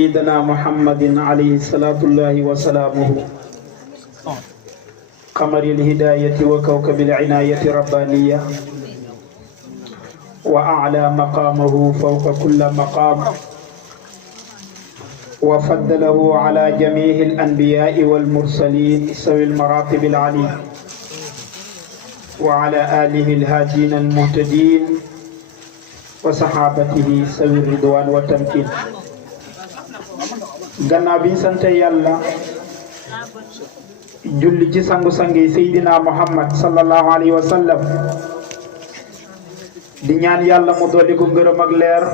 سيدنا محمد عليه الصلاة الله وسلامه قمر الهداية وكوكب العناية ربانية وأعلى مقامه فوق كل مقام وفضله على جميع الأنبياء والمرسلين سوي المراتب العليا وعلى آله الهادين المهتدين وصحابته سوي الرضوان والتمكين. gannaaw bi ñu sant yàlla julli ci sangu-sangi Seydina Muhammad sallallahu alayhi wa sallam di ñaan yàlla mu dolli ko ngërëm ak leer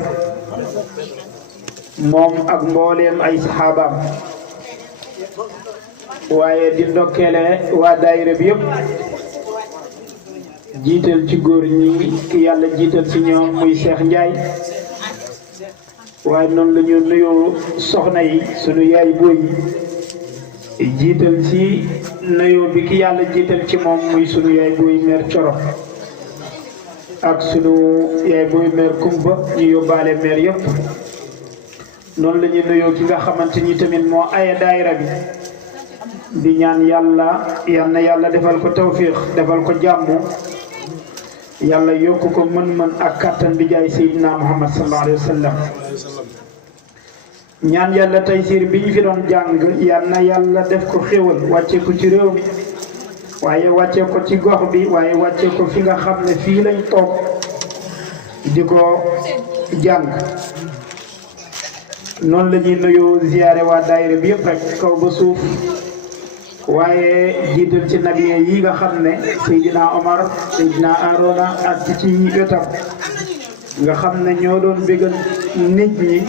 moom ak mbooleem ay saxaabaam waaye di ndokkeele waa daayira bi yëpp jiital ci góor ñi ki yàlla jiital ci ñoom muy Cheikh Ndiaye waaye noonu la ñu nuyoo soxna yi sunu yaay booy yi jiital ci nuyoo bi ki yàlla jiital ci moom muy sunu yaay booy mère Coro ak sunu yaay booy mère Kumba ñu yóbbaale mère yëpp noonu la ñu nuyoo ki nga xamante ni tamit moo aya daayira bi di ñaan yàlla yal na yàlla defal ko tawfiix defal ko jàmm yàlla yokk ko mën-mën ak kattan bi jaay Seydina Muhammad sallallahu alayhi wa sallam ñaan yàlla taysiir bi ñu fi doon jàng yal na yàlla def ko xéwal wàcce ko ci réew mi waaye wàcce ko ci gox bi waaye wàcce ko fi nga xam ne fii lañ toog di ko jàng noonu la ñuy nuyoo ziyaare waa daayira bi yëpp rek kaw ba suuf waaye jiital ci nabiye yi nga xam ne Seydina Omar Seydina Arona ak ci wetam nga xam ne ñoo doon bégal nit ñi